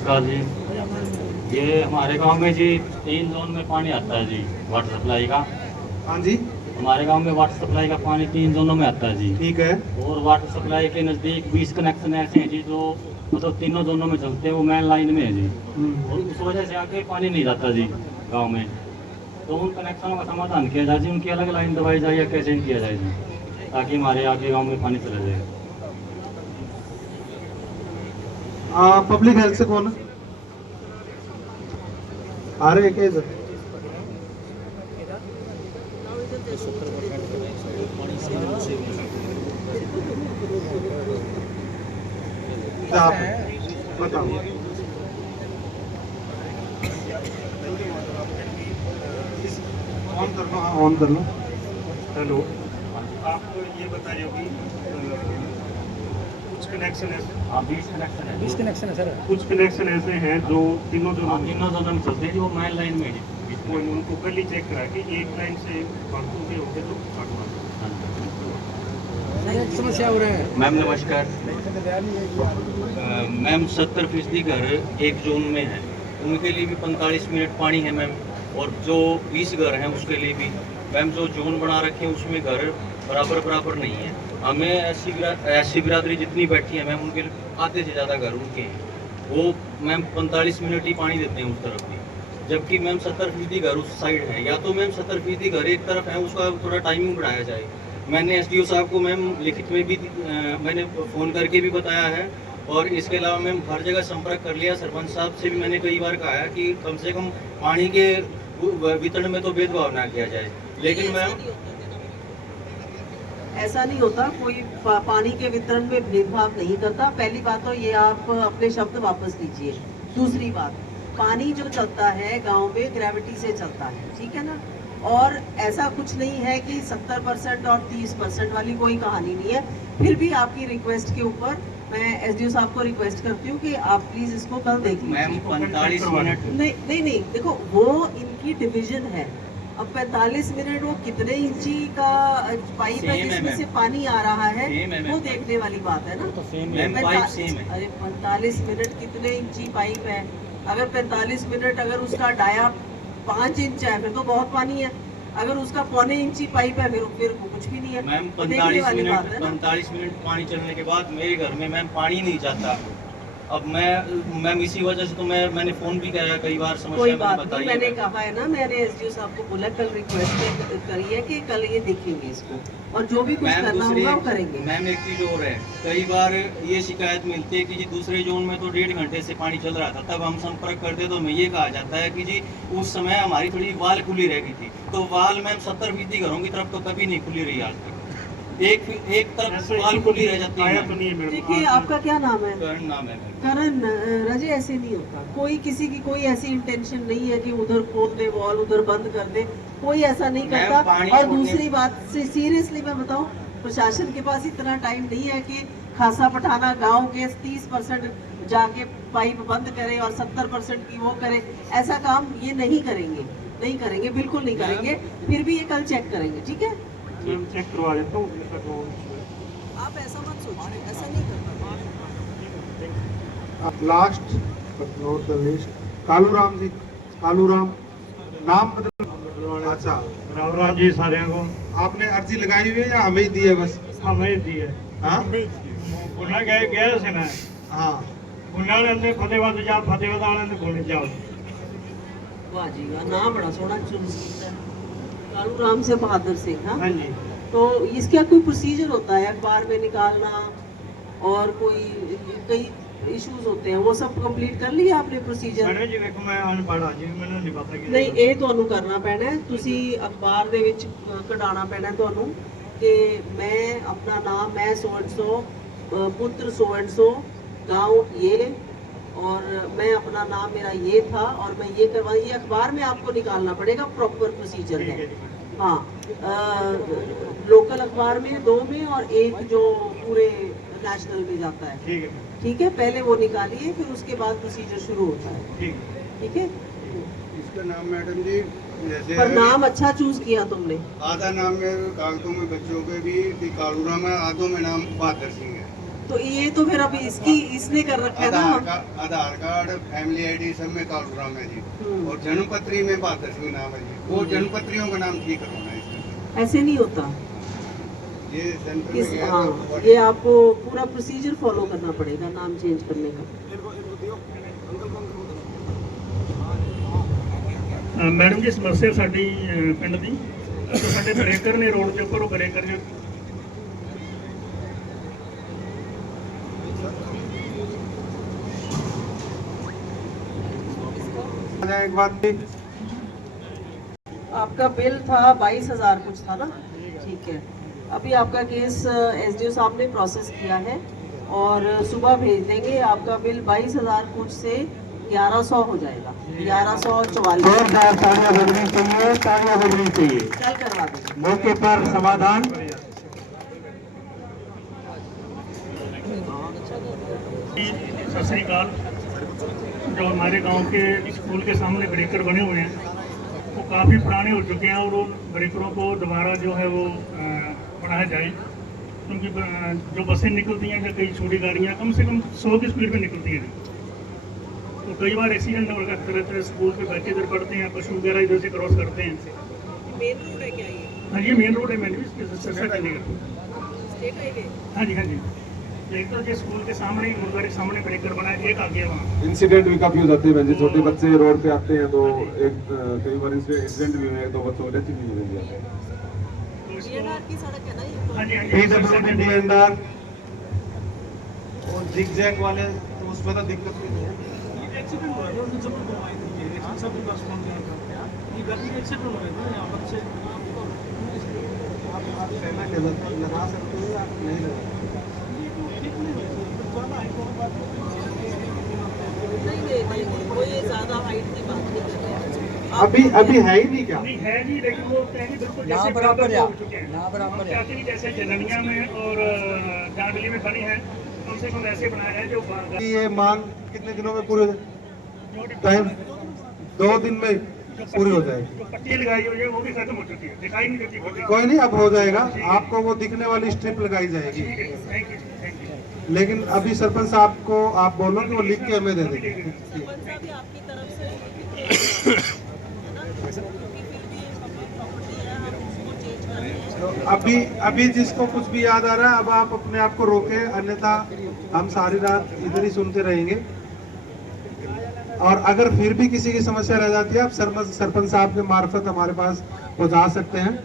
नमस्कार जी। ये हमारे गांव में जी 3 जोन में पानी आता है जी, वाटर सप्लाई का। हाँ जी, हमारे गांव में वाटर सप्लाई का पानी 3 जोनों में आता है जी। ठीक है। और वाटर सप्लाई के नज़दीक 20 कनेक्शन ऐसे हैं जी जो मतलब तीनों जोनों में चलते हैं, वो मेन लाइन में है जी। और उस वजह से आगे पानी नहीं जाता जी गाँव में। तो उन कनेक्शनों का समाधान किया जाए जी, उनकी अलग लाइन दबाई जाए या कैसे किया जाए जी, ताकि हमारे आगे गाँव में पानी चला जाए। पब्लिक हेल्थ से कौन है? आ रहे हैं क्या इधर? आप बताओ। ऑन कर लो, हाँ ऑन कर लो। हेलो, आप ये बता रहे हो कि कुछ कनेक्शन ऐसे हाँ 20 कनेक्शन है। 20 कनेक्शन है सर। कुछ कनेक्शन ऐसे हैं जो तीनों जो हाँ तीनों जोनों में चलते हैं जी, वो मेन लाइन में है जी। उनको कल ही चेक करा कि एक लाइन से फालतू के होंगे तो हटवा समस्या हो रहा है। मैम नमस्कार। मैम 70% घर एक जोन में है, उनके लिए भी 45 मिनट पानी है मैम। और जो 20 घर हैं उसके लिए भी मैम जो जोन बना रखे हैं उसमें घर बराबर नहीं है। हमें ऐसी बिरादरी जितनी बैठी है मैम, उनके आधे से ज़्यादा घर उनके हैं, वो मैम 45 मिनट ही पानी देते हैं उस तरफ भी। जबकि मैम 70% घर उस साइड है, या तो मैम 70% घर एक तरफ है, उसका थोड़ा टाइमिंग बढ़ाया जाए। मैंने एसडीओ साहब को मैम लिखित में भी मैंने फ़ोन करके भी बताया है, और इसके अलावा मैम हर जगह संपर्क कर लिया। सरपंच साहब से भी मैंने कई बार कहा है कि कम से कम पानी के वितरण में तो भेदभाव ना किया जाए। लेकिन मैम ऐसा नहीं होता, कोई पानी के वितरण में भेदभाव नहीं करता। पहली बात तो ये आप अपने शब्द वापस लीजिए। दूसरी बात, पानी जो चलता है गांव में ग्रेविटी से चलता है, ठीक है ना। और ऐसा कुछ नहीं है कि 70% और 30% वाली कोई कहानी नहीं है। फिर भी आपकी रिक्वेस्ट के ऊपर मैं एसडीओ साहब को रिक्वेस्ट करती हूँ कि आप प्लीज इसको कल देख मैम लीजिए। 45 मिनट नहीं, देखो वो इनकी डिवीजन है। अब 45 मिनट वो कितने इंची का पाइप है जिसमें से पानी आ रहा है, वो देखने वाली बात है ना। मैम पाइप सेम है। अरे 45 मिनट कितने इंची पाइप है? अगर 45 मिनट अगर उसका डाया 5 इंच है फिर तो बहुत पानी है। अगर उसका 1.25 इंची पाइप है फिर कुछ भी नहीं है। मैम तो देखने वाली बात है ना। 45 मिनट पानी चलने के बाद मेरे घर में मैम पानी नहीं जाता। अब मैम इसी वजह से तो मैंने फोन भी किया कई बार, कोई समस्या बात मैंने नहीं, बताई मैंने है। कहा है ना, मैंने एसडीओ साहब को बोला कल रिक्वेस्ट करी है कि कल ये देखेंगे इसको, और जो भी कुछ मैम करना होगा वो करेंगे। मैम एक चीज और है, कई बार ये शिकायत मिलती है कि जी दूसरे जोन में तो 1.5 घंटे से पानी चल रहा था, तब हम संपर्क करते तो हमें ये कहा जाता है कि जी उस समय हमारी थोड़ी वाल खुली रह गई थी। तो वाल मैम 70% घरों की तरफ तो कभी नहीं खुली रही आज तक। एक तरफ वाल खुली रह जाती आया है। तो नहीं है मेरे देखिए आपका क्या नाम है? करण नाम है मैम। करण, रजे ऐसे नहीं होता। कोई किसी की कोई ऐसी इंटेंशन नहीं है कि उधर खोल दे वॉल, उधर बंद कर दे, कोई ऐसा नहीं मैम, करता। पानी और छोड़ने- दूसरी बात से सीरियसली मैं बताऊं, प्रशासन के पास इतना टाइम नहीं है कि खासा पठाना गांव के 30% जाके पाइप बंद करे और 70% की वो करे। ऐसा काम ये नहीं करेंगे, बिल्कुल नहीं करेंगे। फिर भी ये कल चेक करेंगे, ठीक है? मैम चेक करवा देता हूँ इसका जो issue है। आप ऐसा मत सोचिए, ऐसा नहीं करना। Last but not the least, Kaluram ji. Kaluram नाम बदल। अच्छा, राम राम जी सारे को। आपने अर्जी लगाई हुई है या हमें ही दी है बस? हमें दी है। हाँ उन्हें गए से ना हाँ, उन्होंने फतेहबाद जा फतेहबाद आने ने घूमने जाओ। वाह जी वाह, नाम बड़ा सोना चुन सकता है। कालूराम से बहादुर सिंह। हाँ, हाँ जी। तो इसका कोई प्रोसीजर होता है अखबार में निकालना, और कोई कई इश्यूज होते हैं, वो सब कंप्लीट कर लिया आपने प्रोसीजर? मैंने जी देखो मैं अनपढ़ हाँ जी, मैंने नहीं पता कि ਨਹੀਂ, ਇਹ ਤੁਹਾਨੂੰ ਕਰਨਾ ਪੈਣਾ ਹੈ। ਤੁਸੀਂ ਅਖਬਾਰ ਦੇ ਵਿੱਚ ਕਢਾਉਣਾ ਪੈਣਾ ਤੁਹਾਨੂੰ ਕਿ मैं अपना नाम, मैं सो एंड सो, पुत्र सो एंड सो, गाँव ये, और मैं अपना नाम मेरा ये था और मैं ये करवा, ये अखबार में आपको निकालना पड़ेगा। प्रॉपर प्रोसीजर है। हाँ, लोकल अखबार में 2 में और एक जो पूरे नेशनल में जाता है, ठीक है ठीक है? पहले वो निकालिए, फिर उसके बाद प्रोसीजर शुरू होता है, ठीक है? इसका नाम मैडम जी जैसे पर नाम अच्छा चूज किया तुमने। आधा नाम में कागजों में बच्चों के भी कालूराम है, आधों में नाम बहादुर सिंह है। तो ये तो फिर अभी इसने कर रखा है ना। आधार कार्ड फैमिली आईडी सब में कालूराम है जी, और जन्मपत्री में बहादुर नाम है जी। वो जन्मपत्रियों का नाम ठीक करवाना है इसमें। ऐसे नहीं होता ये सेंटर में गया हाँ, तो ये आपको पूरा प्रोसीजर फॉलो करना पड़ेगा नाम चेंज करने का। मैडम जी समस्या साडी पिंड दी तो साडे ब्रेकर ने रोड के ऊपर ब्रेकर जो एक बात थी, आपका बिल था 22,000 कुछ था ना, ठीक है। अभी आपका केस एसडीओ साहब ने प्रोसेस किया है और सुबह भेज देंगे। आपका बिल 22,000 कुछ से 1100 हो जाएगा, 1144 जोरदार तालियां बजनी चाहिए, तालियां बजनी चाहिए। कल करवा देंगे। मौके पर समाधान। सत श्री अकाल। जो हमारे गांव के स्कूल के सामने ब्रेकर बने हुए हैं वो काफ़ी पुराने हो चुके हैं और उन ब्रेकरों को दोबारा जो है वो बढ़ाया जाए, क्योंकि जो बसें निकलती हैं या कई छोटी गाड़ियाँ कम से कम 100 की स्पीड में निकलती हैं, तो कई बार एक्सीडेंट वगैरह रहते हैं। स्कूल के बच्चे इधर पढ़ते हैं, पशु वगैरह इधर से क्रॉस करते हैं। मेन रोड है क्या ये? हाँ ये मेन रोड है, मैंने भी चर्चा करने का। State highway? हाँ जी हाँ जी। एक तो जो स्कूल के सामने ही गुरुद्वारे के सामने ब्रेकर बना है, एक आ गया वहाँ। इंसिडेंट भी काफी हो जाते हैं बहन जी। छोटे बच्चे रोड पे आते हैं तो एक कई बार इंसिडेंट भी हुए, 2 बच्चों को डेथ भी हो जाती है। तो इसको DNR की सड़क है ना ये? हाँ जी हाँ जी। PWD DNR और जिगजैग वाले तो उसमें तो दिक्कत नहीं है। एक्सीडेंट हुआ है, उनसे जब दवाई दी है, एक्सीडेंट सब का रिस्पॉन्स नहीं करते हैं। ये गर्मी में एक्सीडेंट हो रहे थे यहाँ पर से। आप पहला लगा सकते हो या नहीं लगा? नहीं, वो ये ज्यादा हाइट की बात नहीं कर रहे हैं। अभी है ही नहीं क्या? नहीं है जी, लेकिन वो कहेंगे बिल्कुल ना जैसे बराबर है, हो चुके हैं। ना बराबर है। चाहते हैं जैसे जननिया में और जांडली में बनी है, कम से कम ऐसे बनाया है जो ये मांग कितने दिनों में पूरी हो जाए? टाइम 2 दिन में पूरी हो जाएगी। जो पट्टी लगाई हुई है वो भी खत्म हो चुकी है, दिखाई नहीं देती वो भी। कोई नहीं, अब हो जाएगा। आपको वो दिखने वाली स्ट्रिप लगाई जाएगी। ठीक है, थैंक यू थैंक यू। लेकिन अभी सरपंच साहब को आप बोलो कि वो लिख के हमें दे देंगे। सरपंच साहब ये आपकी तरफ से है ना, क्योंकि फिर भी ये पब्लिक प्रॉपर्टी है, हम उसको चेंज कर रहे हैं। तो अभी जिसको कुछ भी याद आ रहा है, अब आप अपने आप को रोके, अन्यथा हम सारी रात इधर ही सुनते रहेंगे। और अगर फिर भी किसी की समस्या रह जाती है, आप सरपंच साहब के मार्फत हमारे पास पहुंचा सकते हैं।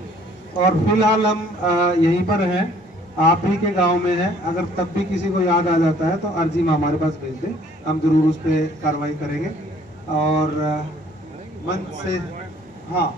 और फिलहाल हम यहीं पर हैं, आप ही के गांव में है। अगर तब भी किसी को याद आ जाता है तो अर्जी में हमारे पास भेज दें, हम जरूर उस पर कार्रवाई करेंगे। और मन से हाँ